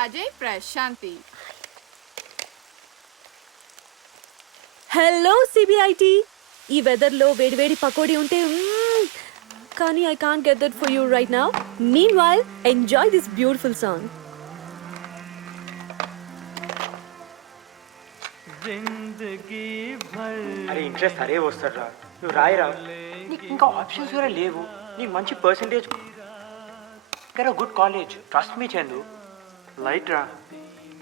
Ajay Prashanti. Hello CBIT. ఈ వెదర్లో వేడివేడి పకోడీ ఉంటే కానీ I can't get that for you right now. Meanwhile enjoy this beautiful song. అరే ఇంట్రెస్ట్ అరే వస్తారా, నువ్వు రాయరా. నీకు ఇంకా ఆప్షన్స్ కూడా లేవు. నీకు మంచి percentage, good college, trust me Chandu. Light రా.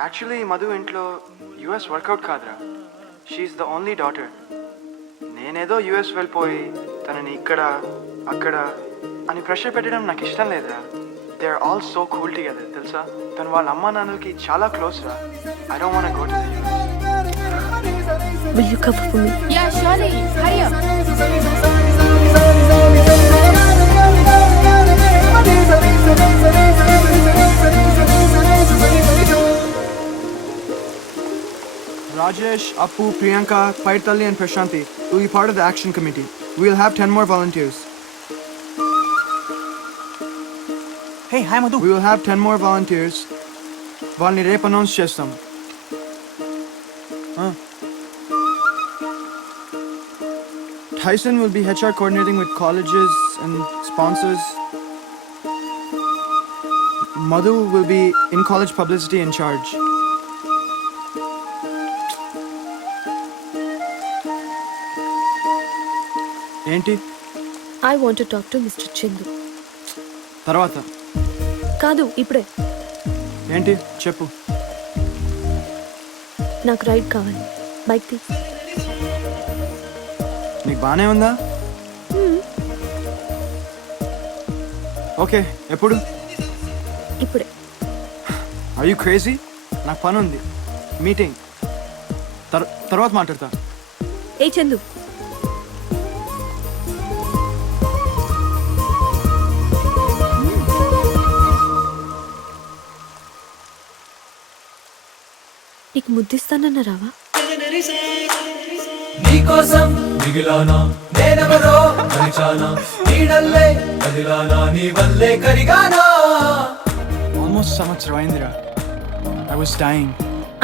యాక్చువల్లీ మధు ఇంట్లో యుఎస్ వర్కౌట్ కాదురా. She's the only daughter. నేనేదో యుఎస్ వెళ్ళిపోయి తనని ఇక్కడ అక్కడ అని ప్రెషర్ పెట్టడం నాకు ఇష్టం లేదురా. They are all so cool together తెలుసా. తను వాళ్ళ అమ్మా నాన్నలకి చాలా క్లోజ్ రా. I don't want go to the US. Will you cover for me? Yeah, surely. Hurry up. Rajesh, Appu, Priyanka, Paitali and Prashanti will be part of the action committee. We'll have 10 more volunteers. Hey, hi Madhu. We will have 10 more volunteers. వాళ్ళని రేపు announce చేస్తాం. Tyson will be HR coordinating with colleges and sponsors. Madhu will be in college publicity in charge. ఏంటి I want to talk to Mr. Chindu. తర్వాత కాదు ఇప్పుడే. ఏంటి చెప్పు. నాకు రైడ్ కావాలి. బైక్ తీ. నీకు బాగానే ఉందా? ఓకే, ఎప్పుడు? ఇప్పుడే. Are you crazy? నాకు పని ఉంది, మీటింగ్. తర్వాత మాట్లాడతా. ఏ చందు, నీకు ముద్దిస్తానన్న రావా? నీకోసం మిగిలానా నేనెవరో మరిచానా నీడల్లే కదిలానా నీ వల్లే కరిగానా. ఆల్మోస్ట్ సంవత్సరం అయిందిరా. I was dying.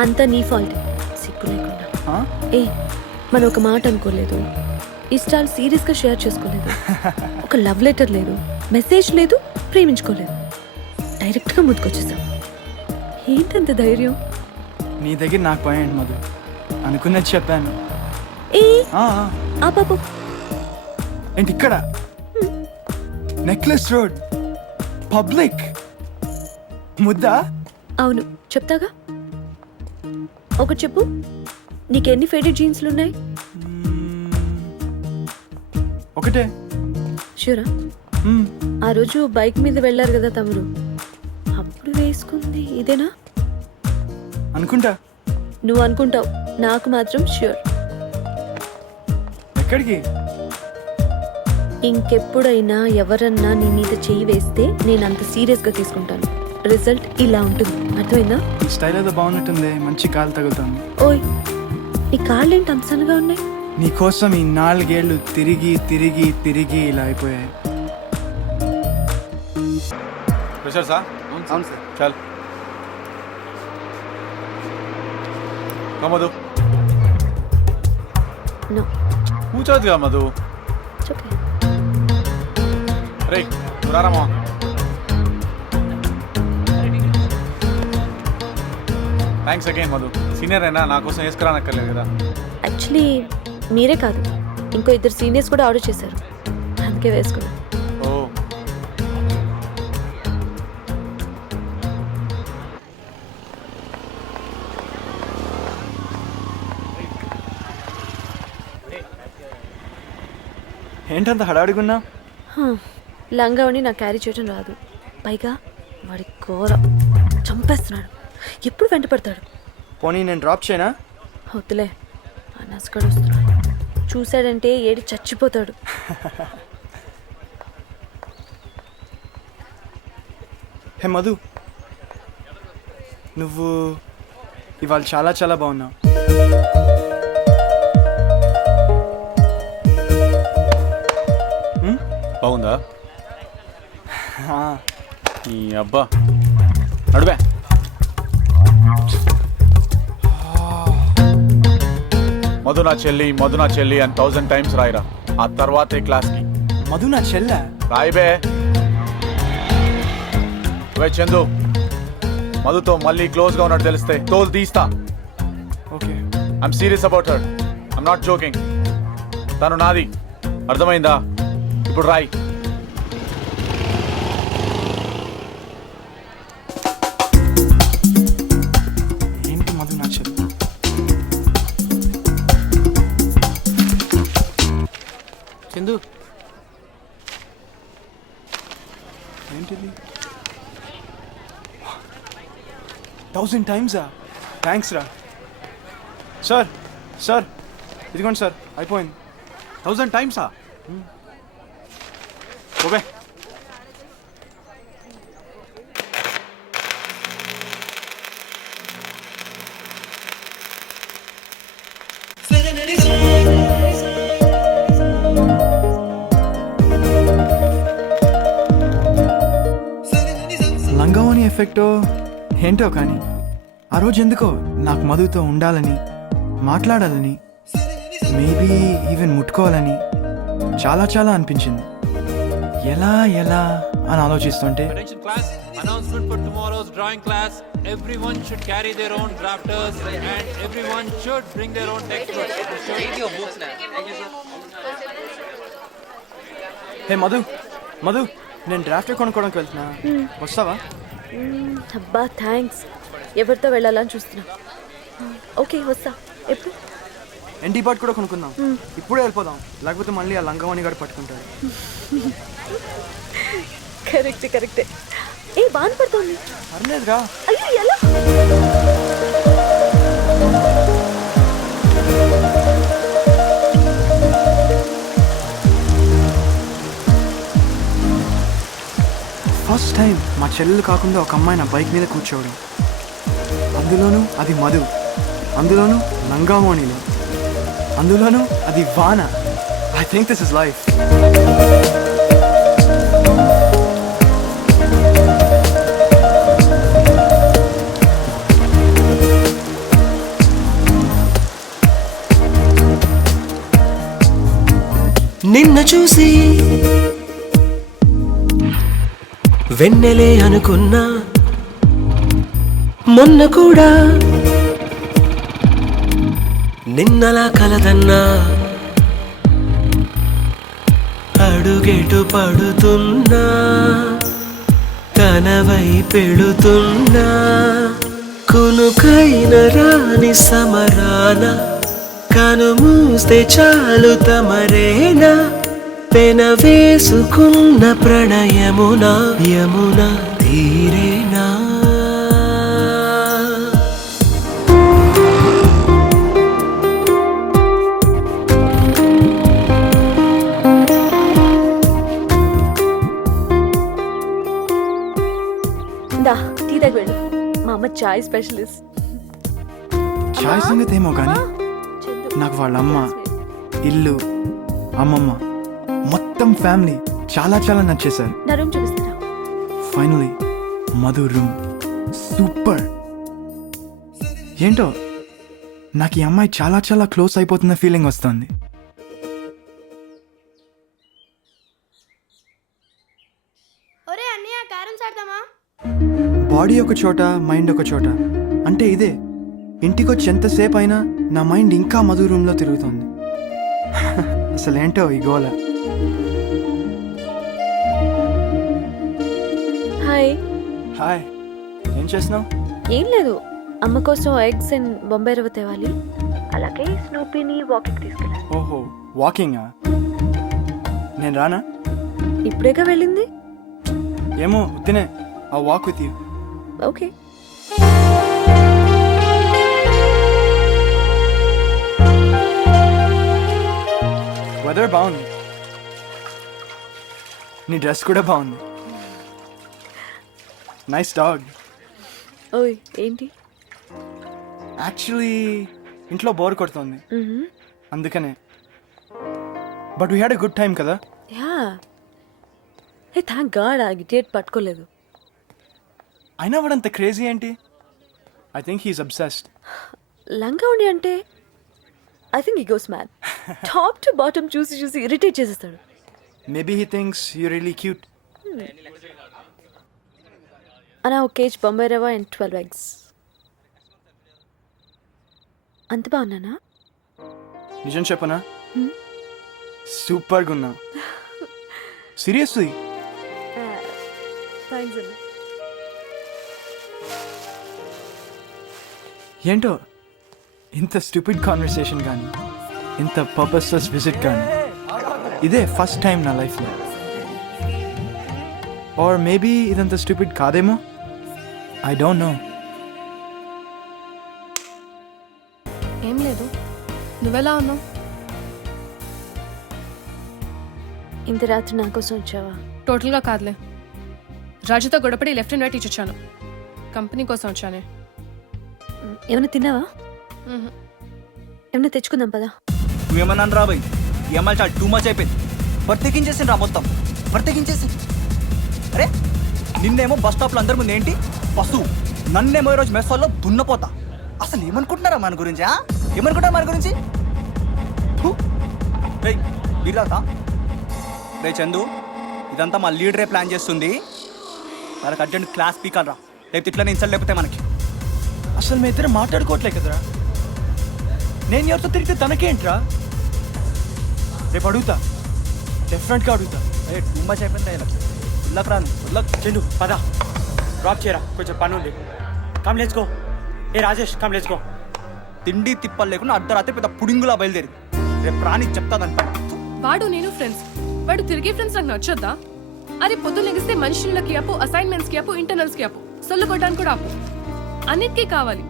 అంతా నీ ఫాల్ట్. సిగ్గు లేకుండా. ఏ మనం ఒక మాట అనుకోలేదు, ఇష్టాలు సీరియస్గా షేర్ చేసుకోలేదు, ఒక లవ్ లెటర్ లేదు, మెసేజ్ లేదు, ప్రేమించుకోలేదు, డైరెక్ట్గా ముందుకొచ్చేసాం. ఏంటంత ధైర్యం? నీ దగ్గర నాకు పోయింది మధు, అనుకున్నది చెప్పాను. ఏ ఆ పాపు ఏంటి ఇక్కడ? నెక్లెస్ రోడ్ పబ్లిక్ ముద్దా? అవును చెప్తాగా. ఒకటి చెప్పు, నీకెన్ని ఫేవరెట్ జీన్స్లు ఉన్నాయి? ఒకటే. షూరా? ఆ రోజు బైక్ మీద వెళ్ళారు కదా తమ్ముడు, అప్పుడు వేసుకుంది ఇదేనా? అనుకుంటా. నువ్వు అనుకుంటావు, నాకు మాత్రం ష్యూర్. ఎక్కడికి? ఇంకెప్పుడైనా ఎవరన్నా నీ మీద చెయ్యి వేస్తే నేను అంత సీరియస్గా తీసుకుంటాను. రిజల్ట్ ఇలా ఉంటుంది, అర్థమైందా? ఈ స్టైల్ ఏదో బాగున్నట్టుంది, మంచి కాలు తగులుతుంది. ఓయ్, నీ కాళ్ళు ఏంటి అంత సన్నగా ఉన్నాయి? నీకోసం ఈ 4 ఏళ్ళు తిరిగి తిరిగి తిరిగి ఇలా అయిపోయాయి. అవును సార్. చల్ మధు నో, కూర్చోదుగా మధు. ఓకే. రే రారామా. Thanks again Madhu. సీనియర్ అయినా నా కోసం వేసుకురానక్కర్లేదు కదా. యాక్చువల్లీ మీరే కాదు, ఇంకో 2 సీనియర్స్ కూడా ఆర్డర్ చేశారు, అందుకే వేసుకున్నా. ఓ ఏంటంత హడావిడిగున్నా? లంగావని నాకు క్యారీ చేయడం రాదు, పైగా వాడి కూర చంపేస్తున్నాడు, ఎప్పుడు వెంట పడతాడు. పోనీ నేను డ్రాప్ చేయనా? వద్దులే, నసుకడు వస్తున్నాడు, చూశాడంటే ఏడి చచ్చిపోతాడు. హే మధు, నువ్వు ఇవాళ చాలా చాలా బాగున్నావు. బాగుందా? ఈ అబ్బా నడువే. మధు నా చెల్లి అని 1000 టైమ్స్ రాయిరా. ఆ తర్వాతే క్లాస్కి మధు నా చెల్లె. రాయిబే. వే చందు, మధుతో మళ్ళీ క్లోజ్గా ఉన్నట్టు తెలిస్తే తోలు తీస్తా. Okay. I'm serious about her. I'm not joking. తను నాది, అర్థమైందా? ఇప్పుడు రాయి. ఏంటి మధు నా చెల్లె? చందు ఏంటిది? 1000 టైమ్సా? థ్యాంక్స్ రా. సార్ ఇదిగోండి సార్, అయిపోయింది. 1000 టైమ్సా? ఓబే. లంగావోని ఎఫెక్టో ఏంటో కానీ ఆ రోజు ఎందుకో నాకు మధుతో ఉండాలని, మాట్లాడాలని, మేబీ ఈవెన్ ముట్టుకోవాలని చాలా చాలా అనిపించింది. ఎలా అని ఆలోచిస్తుంటే Attention class, announcement for tomorrow's drawing class. Everyone should carry their own drafters and everyone should bring their own textbooks. హే మధు నేను డ్రాఫ్ట్ కొనుక్కోవడానికి వెళ్తున్నా, వస్తావా? అబ్బా థ్యాంక్స్. ఎవరితో వెళ్ళాలని చూస్తున్నా. ఓకే వస్తా. ఎప్పుడు? ఎన్టీ పార్ట్ కూడా కొనుక్కుందాం. ఇప్పుడే వెళ్ళిపోదాం, లేకపోతే మళ్ళీ ఆ లంగావని గారు పట్టుకుంటాడు. కరెక్టే. ఏ బాధ పడుతుంది? పర్లేదుగా. అయ్యో ఎలా? ఫస్ట్ టైం మా చెల్లెలు కాకుండా ఒక అమ్మాయి నా బైక్ మీద కూర్చోవడం, అందులోనూ అది మధు, అందులోనూ లంగామోణిలో, అందులోనూ అది వాన. I think this is life. నిన్న చూసి వెన్నెలే అనుకున్నా, మొన్న కూడా నిన్నలా కలదన్నా, అడుగెటు పడుతున్నా కనవై పెడుతున్నా, కునుకైన రాని సమరాన కను మూస్తే చాలు తమరేనా, పెన వేసుకున్న ప్రణయమున యమున తీరేనా. దా టీ దగ్గర వెళ్ళు. మా అమ్మ చాయ్ స్పెషలిస్ట్. చాయ్ సంగతి ఏమో కానీ నాకు వాళ్ళ అమ్మ, ఇల్లు, అమ్మమ్మ, మొత్తం ఫ్యామిలీ చాలా చాలా నచ్చేశారు. నా రూమ్ చూపిస్తారా? Finally Madhu room super. ఏంటో నాకు ఈ అమ్మాయి చాలా చాలా క్లోజ్ అయిపోతున్న ఫీలింగ్ వస్తుంది. ఒరే అన్నయ్య క్యారమ్స్ ఆడదామా? బాడీ ఒక చోట, మైండ్ ఒక చోట అంటే ఇదే. ఇంటికొచ్చి ఎంతసేపు అయినా నా మైండ్ ఇంకా మధు రూమ్లో తిరుగుతుంది. అసలేంటో ఈ గోల. హాయ్, ఏం చేస్తున్నావు? ఏం లేదు, అమ్మ కోసం ఎగ్స్ అండ్ బొంబాయి రవ్వ తేవాలి. అలాగే స్నూపీని వాకింగ్ తీసుకెళ్ళాలి. ఓహో, వాకింగా? నేను రానా? ఇప్పుడేగా వెళ్ళింది. ఏమో ఉత్తినే. ఆ walk with you. Okay. Weather బాగుంది, నీ డ్రెస్ కూడా బాగుంది. Nice dog. ఓయ్ ఏంటి? యాక్చువల్లీ ఇంట్లో బోర్ కొడుతుంది, అందుకనే. But we had a good time కదా. యా. హే థ్యాంక్ గాడ్ ఆ గిటేట్ పట్టుకోలేదు. అయినా వాడంత క్రేజీ ఏంటి? I think he's obsessed. లంగా ఉండి అంటే I think he goes man. Top to bottom చూసి చూసి ఇరిటేట్ చేసేస్తాడు. Maybe he thinks you really cute. అనా ఒక కేజ్ బొంబాయి రవ్వ అండ్ 12 eggs. అంత బాగున్నానా? నిజం చెప్పనా, సూపర్గా ఉన్నా. సీరియస్లీ. థ్యాంక్స్ అన్న. ఏంటో ఇంత స్టూపిడ్ కాన్వర్సేషన్ కానీ ఇంత పర్పస్లెస్ విజిట్ కానీ ఇదే ఫస్ట్ టైం నా లైఫ్లో. ఆర్ మేబీ ఇదంత స్టూపిడ్ కాదేమో, ఐ డోంట్ నో. ఏం లేదు, నువ్వెలా ఉన్నావు? ఇంత రాత్రి నా కోసం వచ్చావా? టోటల్గా కాదులే, రాజుతో గొడవపడి లెఫ్ట్ అండ్ రైట్ ఇచ్చొచ్చాను. కంపెనీ కోసం వచ్చానే. ఏమైనా తిన్నావా? ఏమైనా తెచ్చుకుందాం పదా. నువ్వేమన్నా రా బాయ్, ఈ అమ్మాయి చాలా టూ మచ్ అయిపోయింది. వర్తెకించేసింది రా మొత్తం, వర్తెకించేసి. అరే నిన్నేమో బస్ స్టాప్లో అందరి ముందు ఏంటి పశువు, నన్నేమో ఈరోజు మెస్ హాల్లో దున్నపోతా. అసలు ఏమనుకుంటున్నారా మన గురించి? ఏమనుకుంటారా మన గురించి? రేయ్ వీరాతా, రే చందు, ఇదంతా మా లీడరే ప్లాన్ చేస్తుంది. మనకు అర్జెంట్ క్లాస్ స్పీకర్ రా, రేపు ఇట్లా ఇన్సల్ట్ లేకపోతే మనకి. అసలు మీ ఇద్దరు మాట్లాడుకోవట్లే కదరా. నేను ఎవరితో తిరిగితే తనకేంట్రా? రేపు అడుగుతా, డెఫినెట్గా అడుగుతా. అరే టూ మచ్ అయిపోయింది. ఉల్లక్ రాను ఉల్లక్. చందు పద, డ్రాప్ చేయరా, కొంచెం పని ఉంది. Come let's go. A Rajesh come let's go. తిండి తిప్పలు లేకుండా అర్ధరాత్రి పెద్ద పుడింగులా బయలుదేరి రేపు రాని చెప్తాదంట. వాడు నేను ఫ్రెండ్స్, వాడు తిరిగే ఫ్రెండ్స్ నాకు నచ్చొద్దా? అరే పొద్దున్న లెగిస్తే మనుషులకి అప్పు, అసైన్మెంట్స్కి అప్పు, ఇంటర్నల్స్కి అప్పు, సొల్లు కొట్టడానికి కూడా అప్పు, అన్నిటికీ కావాలి.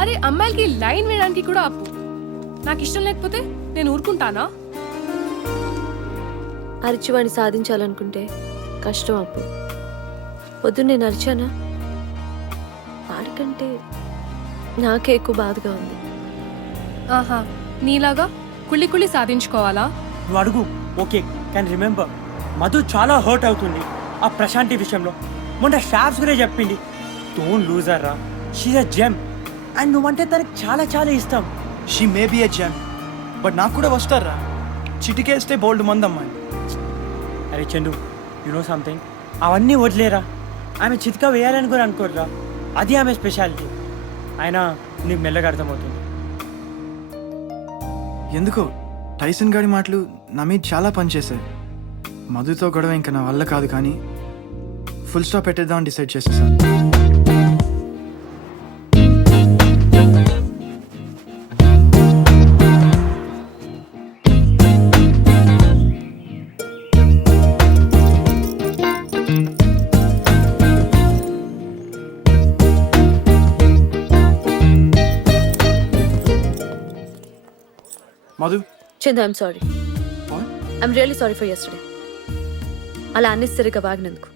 అరే అమ్మాయిలకి లైన్ వేయడానికి కూడా అప్పు. నాకు ఇష్టం లేకపోతే నేను ఊరుకుంటానా? అరిచివాడిని సాధించాలనుకుంటే కష్టం అప్పు. పొద్దున్న నేను అరిచానా? వాడికంటే నాకే ఎక్కువ బాధగా ఉంది. ఆహా, నీలాగా కుళ్ళి కుళ్ళి సాధించుకోవాలా? నువ్వు అడుగు ఓకే, కానీ రిమెంబర్ మధు చాలా హర్ట్ అవుతుంది ఆ ప్రశాంతి విషయంలో. మొన్న స్టాఫ్స్ కూడా చెప్పింది, డోంట్ లూజర్ రా, షీఈ్ అ జెమ్ అండ్ నువ్వంటే తనకి చాలా చాలా ఇష్టం. She may be a gem, but నాకు కూడా వస్తారా, చిటికేస్తే బోల్డ్ మంది అమ్మాయి. అరే చందు, యు నో సంథింగ్, అవన్నీ వదిలేరా. ఆమె చితికా వేయాలని కూడా అనుకోరురా, అది ఆమె స్పెషాలిటీ. అయినా నీకు మెల్లగా అర్థమవుతుంది. ఎందుకో టైసన్ గారి మాటలు నా మీద చాలా పనిచేశాయి. మధుతో గొడవ ఇంకా నా వల్ల కాదు, కానీ ఫుల్ స్టాప్ పెట్టేద్దామని డిసైడ్ చేసేసాను. Madhu, Chandu, I'm sorry. I'm really sorry for yesterday. అలా అన్నెసరిగా వాగినందుకు.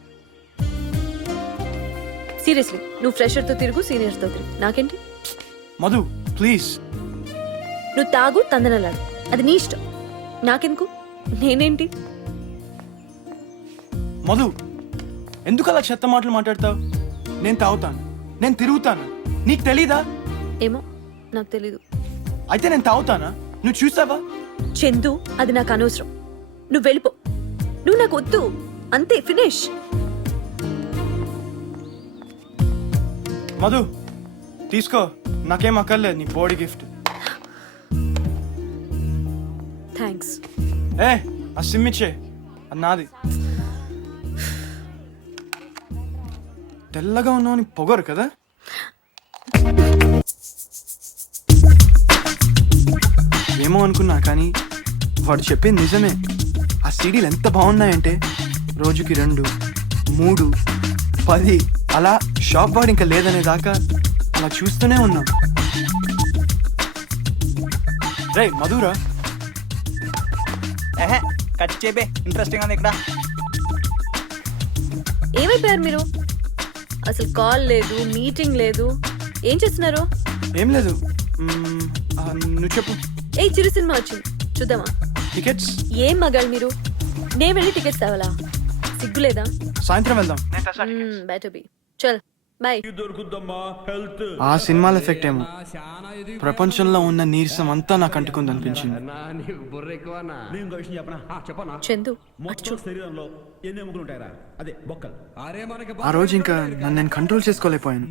సీరియస్లీ, నువ్వు ఫ్రెషర్తో తిరుగు, సీనియర్స్తో తిరుగు, నాకేంటి? మధు ప్లీజ్. నువ్వు తాగు, తందనలాడు, అది నీ ఇష్టం, నాకెందుకు? నేనేంటి? మధు, ఎందుకు అలా చెత్త మాటలు మాట్లాడతావు? నేను తాగుతాను, నేను తిరుగుతాను, నీకు తెలీదా? ఏమో, నాకు తెలీదు. అయితే నేను తాగుతానా? నువ్వు చూసావా? చందు, అది నాకు అనవసరం. నువ్వు వెళ్ళిపో. నువ్వు నాకు వద్దు, అంతే, ఫినిష్. మధు తీసుకో, నాకేం అక్కర్లేదు నీ బాడీ గిఫ్ట్. థ్యాంక్స్. ఏ ఆ సిమ్ ఇచ్చే, అది నాది. తెల్లగా ఉన్నావు నీ పొగరు కదా. ఏమో అనుకున్నా, కానీ వాడు చెప్పింది నిజమే. ఆ సీడీలు ఎంత బాగున్నాయంటే రోజుకి 2, 3, 10 అలా షాప్ వాడు ఇంకా లేదనే దాకా అలా చూస్తూనే ఉన్నాం. రే మధురా, కట్ చేయబే, ఇంట్రెస్టింగ్ ఉంది ఇక్కడ. ఏమైపోయారు మీరు? అసలు కాల్ లేదు, మీటింగ్ లేదు, ఏం చేస్తున్నారు? ఏం లేదు. నువ్వు చెప్పు. ఏ చిరు సినిమా వచ్చింది, చూద్దామా? టికెట్స్? ఏం మగాళ్ళు మీరు, నేను వెళ్ళి టికెట్స్ తేవాలా? సిగ్గులేదా? సాయంత్రం వెళ్దాం. Better be. చల్ బాయ్. ఆ సినిమాల ఎఫెక్ట్ ఏమో ప్రపంచంలో ఉన్న నీరసం అంతా నాకు అంటుకుంది అనిపించింది. చందు అటు చూ. ఆ రోజు ఇంకా నన్ను నేను కంట్రోల్ చేసుకోలేకపోయాను.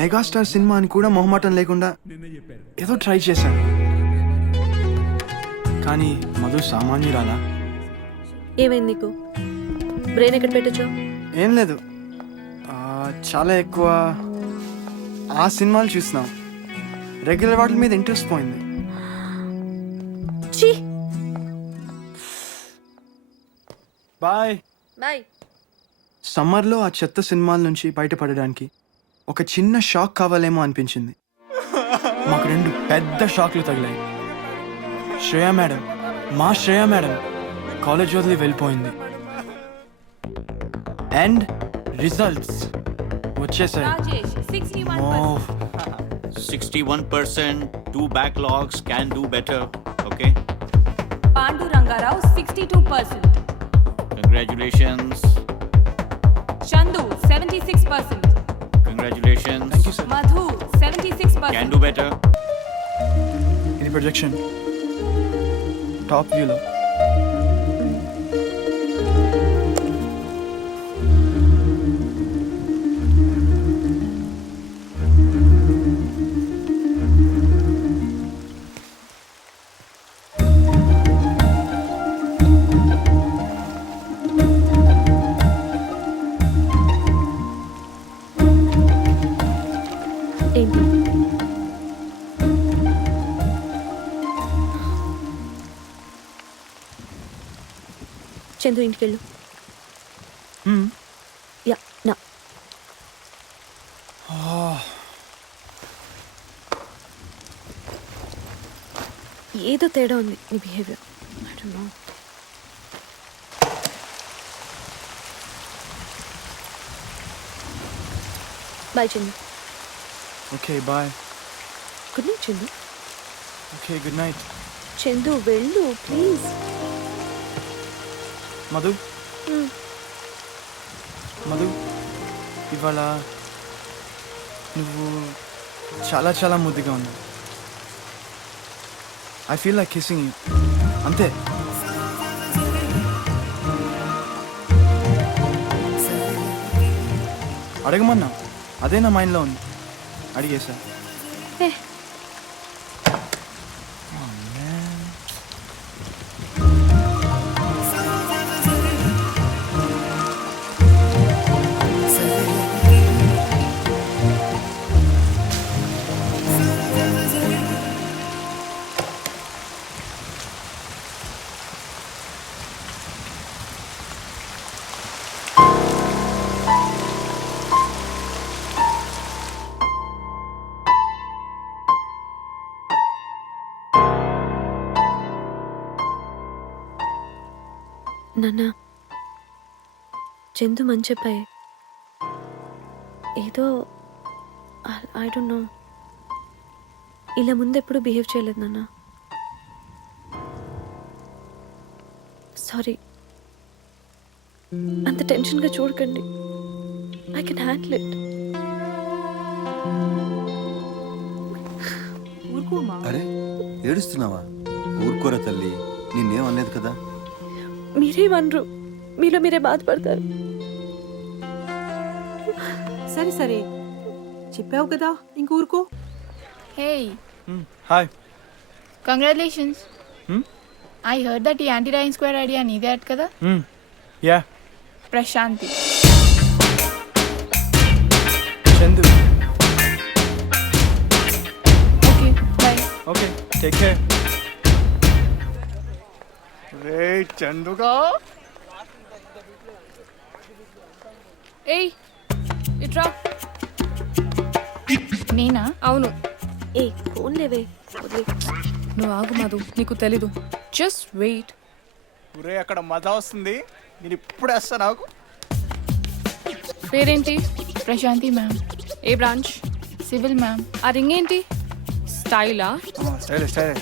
మెగాస్టార్ సినిమా అని కూడా మొహమాటం లేకుండా ఏదో ట్రై చేశాను. కానీ మధు సామాన్యురాలా? ఏమైంది నీకు? బ్రెయిన్ ఎక్కడ పెట్టచ్చు? ఏం లేదు, చాలా ఎక్కువ ఆ సినిమాలు చూసినాం. రెగ్యులర్ వాటి మీద ఇంట్రెస్ట్ పోయింది. ఛీ. బాయ్. బాయ్. సమ్మర్లో ఆ చెత్త సినిమాల నుంచి బయటపడడానికి ఒక చిన్న షాక్ కావాలేమో అనిపించింది. మాకు 2 పెద్ద షాక్లు తగిలాయి. శ్రేయ మేడం, మా శ్రేయ మేడం కాలేజ్ వదిలి వెళ్ళిపోయింది. అండ్ రిజల్ట్స్ వచ్చేసాయి. 61%, 2 backlogs, can do better. Okay, Pandu Rangarao 62%, congratulations. Chandu 76%, Congratulations. Thank you, sir. Madhu 76%. Can do better. ఇది ప్రొజెక్షన్ టాప్ వ్యూలో. ఏంటి? చందు ఇంటికి వెళ్ళు. యా నా. ఏదో తేడా ఉంది నీ behaviour. I don't know. Bye Chandu. Okay bye. Good night Chandu. Okay good night. Chandu వెళ్ళు ప్లీజ్. మధు, మధు, ఇవాళ నువ్వు చాలా చాలా ముద్దుగా ఉన్నావు. I feel like kissing you. అంతే. అడగమన్నా, అదే నా మైండ్లో ఉంది, అడిగేశా. నాన్న, చందు మంచి చెప్పాయి. ఏదో ఐ డోంట్ నో, ఇలా ముందు ఎప్పుడు బిహేవ్ చేయలేదు నాన్న. సారీ. అంత టెన్షన్గా చూడకండి. I can handle it. అరే ఏడుస్తున్నావా? ఊరుకోరా తల్లి, నిన్నేం అనలేదు కదా. మీరేమనరు, మీలో మీరే బాధపడతారు. సరే సరే చెప్పావు కదా, ఇంక ఊరుకో. Hey, hi. Congratulations. I heard that ఈ యాంటీ రైన్ స్క్వేర్ ఐడియా నీదే అట్ కదా. Yeah. Prashanti. Chandu. Okay bye. Okay take care. రే చందుగా. ఏయ్ ఇట్రా. నేనా? అవును. ఏ ఫోన్ లేవే. నువ్వు ఆగు మధు, నీకు తెలీదు. Just wait. ఒరే అక్కడ మజా వస్తుంది, నేను ఇప్పుడు వేస్తా. నాకు పేరేంటి? ప్రశాంతి మ్యామ్. ఏ బ్రాంచ్? Civil ma'am. ఆ రింగ్ ఏంటి? స్టైలా? సరే సరే.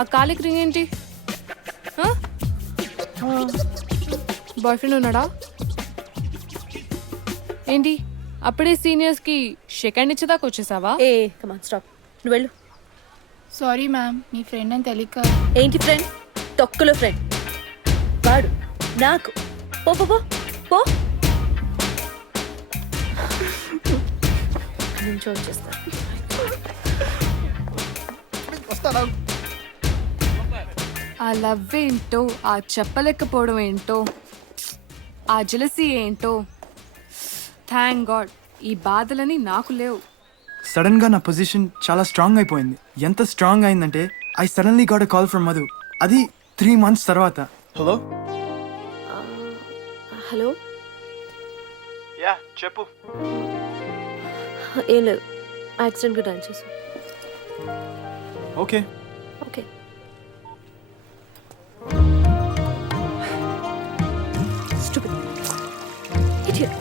ఆ కాలిక్ రింగ్ ఏంటి? బాయ్ ఫ్రెండ్ ఉన్నాడా? ఏంటి అప్పుడే సీనియర్స్ కి సెకండ్ ఇచ్చేదాకా వచ్చేసావా? ఏ కమాన్ స్టాప్, నువ్వు వెళ్ళు. సారీ మ్యామ్, మీ ఫ్రెండ్ అని తెలియక. ఏంటి ఫ్రెండ్? తొక్కలో ఫ్రెండ్ వాడు నాకు. పో పో పో పో నుంచి వచ్చేస్తా. ఆ లవ్ ఏంటో, ఆ చెప్పలేకపోవడం ఏంటో, ఆ జెలసీ ఏంటో. థ్యాంక్ గాడ్ ఈ బాధలని నాకు లేవు. సడన్ గా నా పొజిషన్ చాలా స్ట్రాంగ్ అయిపోయింది. ఎంత స్ట్రాంగ్ అయిందంటే I suddenly got a call from Madhu. అది 3 months తర్వాత. హలో హలో, యా చెప్పు. ఏం లేదు, యాక్సిడెంట్గా డాన్స్ చేసాను. Okay okay. Stupid. Idiot.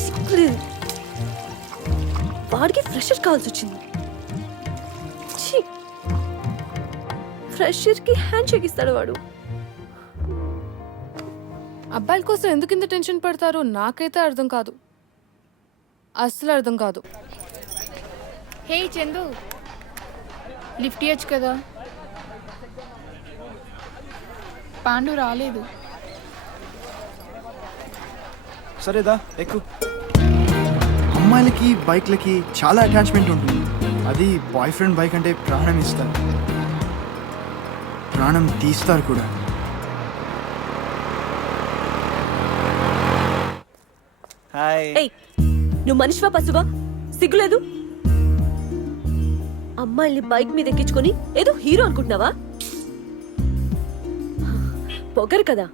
సిగ్గులేదు. వాడికి ఫ్రెషర్ కావాల్సి వచ్చింది. ఫ్రెషర్కి హ్యాండ్ షేక్ ఇస్తాడు వాడు. అబ్బాయిల కోసం ఎందుకు ఇంత టెన్షన్ పడతారో నాకైతే అర్థం కాదు, అస్సలు అర్థం కాదు. హే చందు, లిఫ్ట్ ఇవ్వచ్చు కదా. పాండు రాలేదు. సరేదా ఎక్కు. అమ్మాయిలకి బైక్లకి చాలా అటాచ్మెంట్ ఉంటుంది. అది బాయ్ ఫ్రెండ్ బైక్ అంటే ప్రాణం ఇస్తారు, ప్రాణం తీస్తారు కూడా. హాయ్. ఏయ్, నువ్వు మనిషివా పశువా? సిగ్గులేదు? అమ్మాయిల్ని బైక్ మీద ఎక్కించుకొని ఏదో హీరో అనుకుంటున్నావా? పొగరు కదా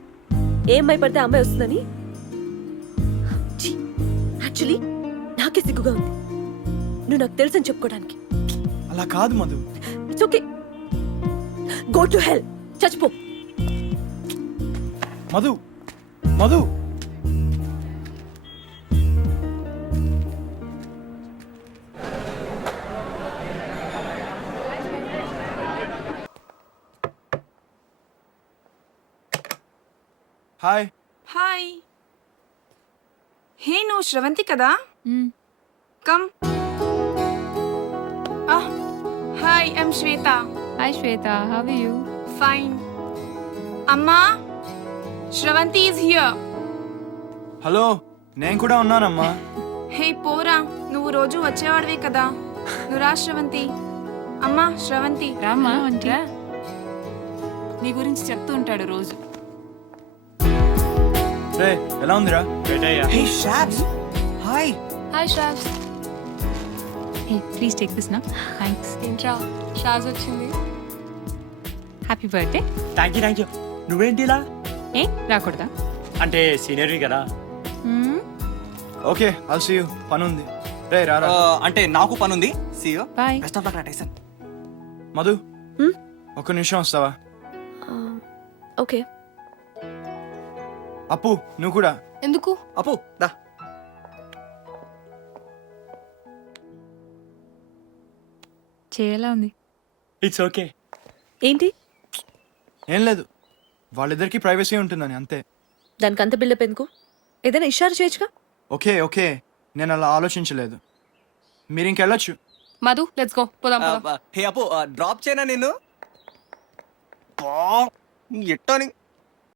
ఏ అమ్మాయి పడితే ఆ అమ్మాయి వస్తుందని. యాక్చువల్లీ నాకే సిగ్గుగా ఉంది నువ్వు నాకు తెలుసని చెప్పుకోవడానికి. అలా కాదు Madhu. It's okay, go to hell, చచ్చిపో. Madhu Madhu hi. Hi. Hey నువ్వు శ్రవంతి కదా? Come. Hi, I'm Shweta. Hi Shweta, how are you? Fine. అమ్మా, శ్రవంతి ఈజ్ హియర్. హలో, నేను కూడా ఉన్నానమ్మా. హే పోరా, నువ్వు రోజు వచ్చేవాడివే కదా. నువ్వు రా శ్రవంతి. అమ్మా శ్రవంతి రామ్మా. నీ గురించి చెప్తూ ఉంటాడు రోజు. రే ఎలా ఉందిరా? Hey Shabs, hi. Hi Shabs. Hey please take this నా. థాంక్స్. ఏంట్రా షాజ్ వచ్చింది? Happy birthday. Thank you. నువ్వేంటి ఇలా? ఏ రాకూడదా? అంటే సీనియర్వి కదా. Okay, I'll see you. పని ఉంది. రే రారా. అంటే నాకు పని ఉంది. See you. Bye. Best of luck Tyson. Madhu ఒక్క నిమిషం వస్తావా? ఓకే. అప్పు నువ్వు కూడా. ఎందుకు? అప్పు దా. చేయాలా ఉంది. It's okay. ఏంటి? ఏం లేదు, వాళ్ళిద్దరికి ప్రైవసీ ఉంటుందని అంతే. దానికి అంత బిల్డప్ ఎందుకు? ఏదైనా ఇషారా చేయొచ్చుగా. ఓకే ఓకే, నేను అలా ఆలోచించలేదు. మీరు ఇంకెళ్ళొచ్చు. మధు లెట్స్ గో, పోదాం పోదాం. హే అప్పు డ్రాప్ చేయనా నిన్ను? ఎట్టని